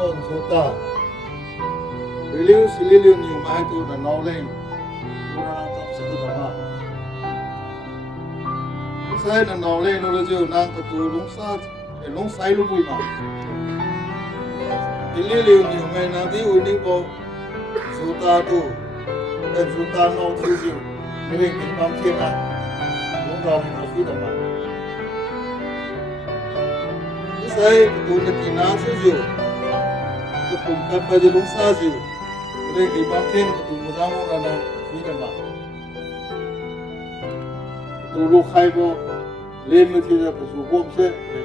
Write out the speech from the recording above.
ngon sota beliau sililiu ni mai tu na noleng kurang tak sekutama saya na noleng nolo jo nang ketu long sai lu pui ma sililiu ni mai na di uning ko sota tu dan sota no tu jo ni ki pam thiên na long ra ni fi da ma saya tu na ki na su jo tu pum ka pa jo long sa jo ni ki pam thiên tu mo da mo ra na fi da ma tu lu khai bo lên mới thì là phải dùng gom xe để